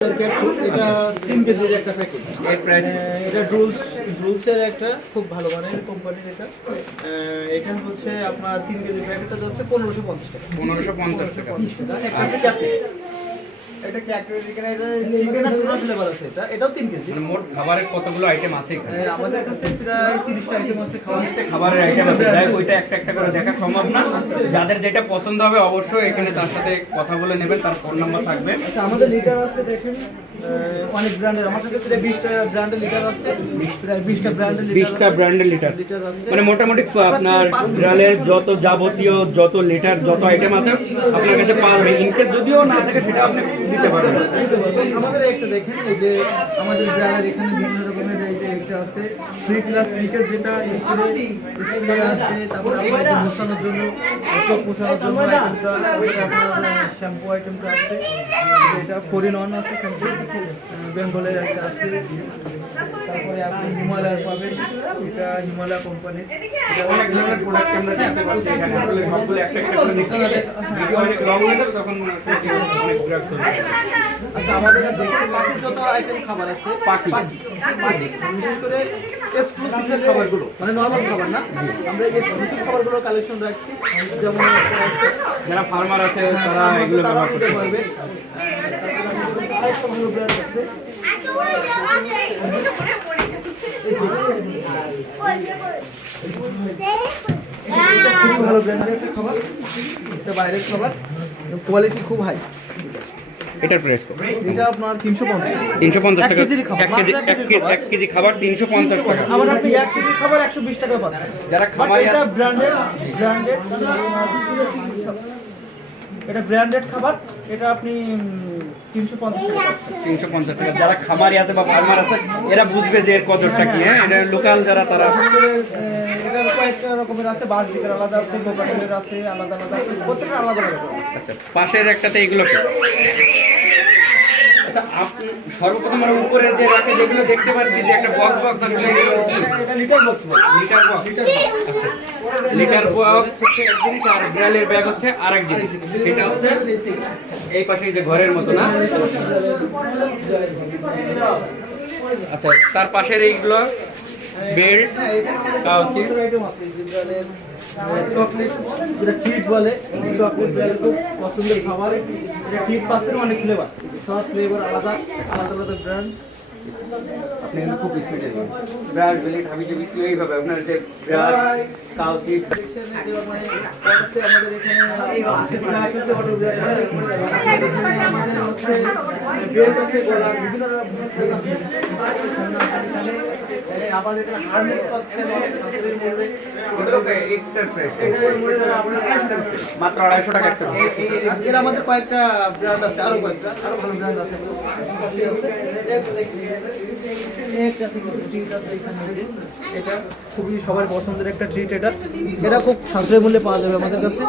এটা তিন কেজির একটা প্যাকেট এর প্রাইস এটা ড্রুলসের একটা খুব ভালো মানের কোম্পানির এটা। এখানে হচ্ছে আপনার তিন কেজির প্যাকেটটা যাচ্ছে পনেরোশো পঞ্চাশ টাকা। পনেরোশো পঞ্চাশ টাকা। একটা আছে ক্যাপ্টেন এটা এখানে? এটা চিকেন আর টুনা ফ্লেভার আছে? এটা এটাও তিন কেজি। মানে মোট খাবারের কতগুলো আইটেম আছে এখানে? আমাদের কাছে প্রায় তিরিশটা আইটেম আছে খাওয়ার। খাবারের আইটেম আছে। যাই ওইটা একটা একটা করে দেখা সম্ভব না। যাদের যেটা পছন্দ হবে অবশ্যই এখানে তার সাথে কথা বলে নেবেন তার ফোন নাম্বার থাকবে। আচ্ছা আমাদের লিটার আছে দেখেন। অনেক ব্র্যান্ডের আমার কাছে প্রায় বিশটা ব্র্যান্ডের লিটার আছে। প্রায় বিশটা ব্র্যান্ডের বিশটা ব্র্যান্ডের লিটার মানে মোটামুটি আপনার বিড়ালের যত যাবতীয় যত লিটার যত আইটেম আছে আপনার কাছে পাবে ইনকেস যদিও না থাকে সেটা আপনি দিতে পারবেন। আমাদের একটা দেখেন এই যে আমাদের ব্র্যান্ডের এখানে বিভিন্ন রকমের এই আছে। থ্রি প্লাস পিকের যেটা আছে, তারপর আপনার মোছানোর জন্য চোখ মোছানোর জন্য শ্যাম্পু আইটেমটা আছে। এটা অন আছে শ্যাম্পু বেঙ্গলের আছে। তারপরে আপনি হিমালয়ার পাবেন। এটা হিমালয় কোম্পানির এটা অনেক ধরনের প্রোডাক্ট আমরা পাচ্ছি এখানে আসলে সবগুলো একটা একটা করে দেখতে গেলে ভিডিও অনেক লং হয়ে যাবে তখন মনে অনেক বিরক্ত হয়ে আচ্ছা আমাদের দেশে পাখির যত আইটেম খাবার আছে পাখি। পাখি। বিশেষ করে এক্সক্লুসিভ যে খাবারগুলো মানে নর্মাল খাবার না? আমরা এই এক্সক্লুসিভ খাবারগুলো কালেকশন রাখছি যেমন যারা ফার্মার আছে তারা এগুলো ব্যবহার করতে পারবে। আরেকটা ভালো ব্র্যান্ড আছে ভালো ব্র্যান্ডের একটা খাবার। এটা বাইরের খাবার। কোয়ালিটি খুব হাই এটার প্রাইস কত? এটা আপনার তিনশো পঞ্চাশ তিনশো পঞ্চাশ এক টাকা। কেজির খাবার, এক কেজি মাত্র এক এক কেজি- খাবার। তিনশো পঞ্চাশ টাকা। আবার আপনি এক কেজি খাবার একশো বিশ টাকা পাচ্ছেন। যারা খামারি এটা ব্র্যান্ডেড ব্র্যান্ডেড এটা ব্র্যান্ডেড খাবার। এটা আপনি তিনশো পঞ্চাশ টাকা তিনশো পঞ্চাশ টাকা। যারা খামারি আছে বা ফার্মার আছে এরা বুঝবে যে এর কদরটা কি হ্যাঁ? এটা লোকাল যারা তারা এটার কয়েকটা রকমের আছে বাস দিকের আলাদা আছে আলাদা আলাদা প্রত্যেকটা আলাদা আলাদা আচ্ছা পাশের একটাতে এগুলো? আচ্ছা আপনি সর্বপ্রথম আমরা উপরের যে রাখে যেগুলো দেখতে পাচ্ছি যে একটা বক্স বক্স আসলে এগুলো কি? Litter box litter box litter box হচ্ছে এক জিনিস আর বিড়ালের ব্যাগ হচ্ছে আর এক জিনিস। এটা হচ্ছে এই পাশে যে ঘরের মতো না? আচ্ছা তার পাশের এইগুলো বেল্ট কাউচি চকলেট যেটা ট্রিট বলে চকলেট খুব পছন্দের খাবার। এটা ট্রিট অনেক ফ্লেভার সব ফ্লেভার আলাদা আলাদা আলাদা ব্র্যান্ড আপনি কিন্তু খুব স্পিডে ব্রাশ বেলিট হাবি জাবি কি এইভাবে আপনার যে ব্রাশ কাউচি আমাদের এখানে আছে অটো বেল্ট আছে গলা বিভিন্ন আমাদের হার্নেস পাচ্ছেন ছাত্রের মধ্যে এক্সট্রা প্রাইস এটার মধ্যে আপনার আড়াইশো টাকা মাত্র আড়াইশো টাকা একটা এর আমাদের কয়েকটা ব্র্যান্ড আছে আরও কয়েকটা আরও ভালো ব্র্যান্ড আছে। এটা খুবই সবার পছন্দের একটা ট্রিট এটা। এটা খুব সাশ্রয় মূল্যে পাওয়া যাবে আমাদের কাছে।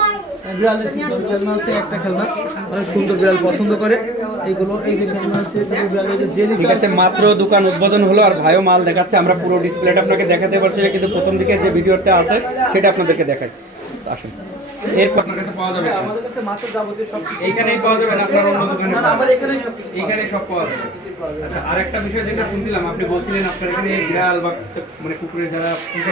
বিড়ালের কিছু খেলনা আছে একটা খেলনা। অনেক সুন্দর বিড়াল পছন্দ করে। এইগুলো এই ঠিক আছে মাত্র দোকান উদ্বোধন হলো আর ভাইও মাল দেখাচ্ছে। আমরা পুরো ডিসপ্লেটা আপনাকে দেখাতে পারছি না কিন্তু প্রথম দিকে যে ভিডিওটা আছে সেটা আপনাদেরকে দেখাই। আসুন। এরপর আপনার কাছে পাওয়া যাবে আমাদের কাছে মাত্র যাবতীয় সব এইখানেই পাওয়া যাবে না আপনার অন্য দোকানে না, না, আমার এখানেই সব কিছু সব পাওয়া যাবে। আচ্ছা আরেকটা বিষয় যেটা শুনছিলাম আপনি বলছিলেন আপনার এখানে বিড়াল বা মানে কুকুরের যারা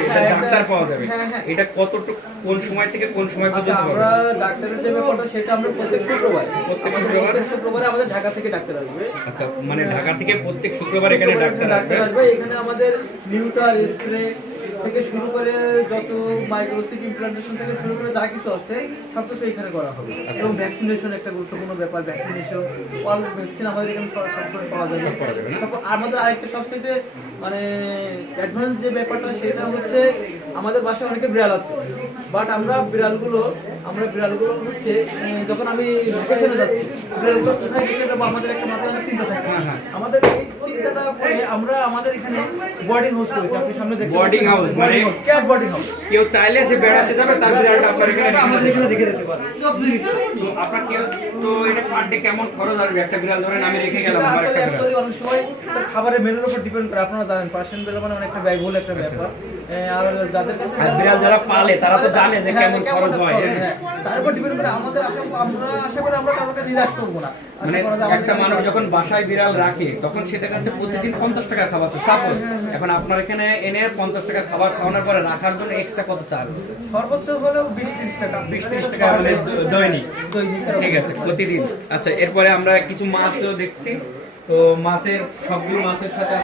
এটা ডাক্তার পাওয়া যাবে। হ্যাঁ, হ্যাঁ। এটা কতটুকু কোন সময় থেকে কোন সময় আচ্ছা পর্যন্ত আমরা ডাক্তারের যে ব্যাপারটা সেটা আমরা প্রত্যেক শুক্রবার। প্রত্যেক শুক্রবার? শুক্রবারে আমাদের ঢাকা থেকে ডাক্তার আসবে। আচ্ছা মানে ঢাকা থেকে প্রত্যেক শুক্রবার এখানে ডাক্তার আসবে? এখানে আমাদের নিউটার স্প্রে থেকে শুরু করে যত মাইক্রোসিপ ইমপ্লান্টেশন থেকে শুরু করে যা কিছু আছে সব কিছু এখানে করা হবে আচ্ছা। এবং ভ্যাকসিনেশন একটা গুরুত্বপূর্ণ ব্যাপার ভ্যাকসিনেশন অল ভ্যাকসিন আমাদের এখানে সবসময় পাওয়া? তারপর আমাদের আরেকটা সবচেয়ে মানে অ্যাডভান্স যে ব্যাপারটা সেটা হচ্ছে আমাদের বাসায় অনেকে বিড়াল আছে বাট আমরা বিড়ালগুলো আমরা বিড়ালগুলো হচ্ছে যখন আমি লোকেশনে যাচ্ছি বিড়ালগুলো কোথায় গেছে বা আমাদের একটা মাথায় অনেক চিন্তা থাকে। হ্যাঁ, হ্যাঁ। আমাদের এই চিন্তাটা করে আমরা আমাদের এখানে বোর্ডিং হাউস করেছি। আপনি সামনে দেখতে Boarding হাউস মানে- boarding house cab boarding house কেউ চাইলে সে বেড়াতে যাবে তার বিড়ালটা আপনার এখানে আমাদের এখানে রেখে দিতে পারে। তো আপনার কেউ তো এটা পার ডে কেমন খরচ আসবে? একটা বিড়াল ধরেন আমি রেখে গেলাম আমার একটা বিড়াল। অনেক সময় খাবারের মেনুর উপর ডিপেন্ড করে আপনারা জানেন পার্সেন্ট বেলা মানে অনেকটা ব্যয়বহুল একটা ব্যাপার। আর যাদের কাছে বিড়াল যারা পালে তারা তো জানে যে হ্যাঁ, কেমন খরচ হয় হ্যাঁ। হ্যাঁ। তার উপর ডিপেন্ড করে আমাদের আশা আমরা আশা করি আমরা কাউকে নিরাশ করব না। মানে একটা মানুষ যখন বাসায় বিড়াল রাখে তখন সেটার কাছে প্রতিদিন পঞ্চাশ টাকার খাবার সাপোজ এখন আপনার এখানে এনে পঞ্চাশ টাকার খাবার খাওয়ানোর পরে রাখার জন্য এক্সট্রা কত চার্জ সর্বোচ্চ হলেও বিশ ত্রিশ টাকা। বিশ ত্রিশ টাকা মানে দৈনিক? দৈনিক ঠিক আছে প্রতিদিন। আচ্ছা এরপরে আমরা কিছু মাছও দেখছি। তো মাছের সবগুলো মাছের সাথে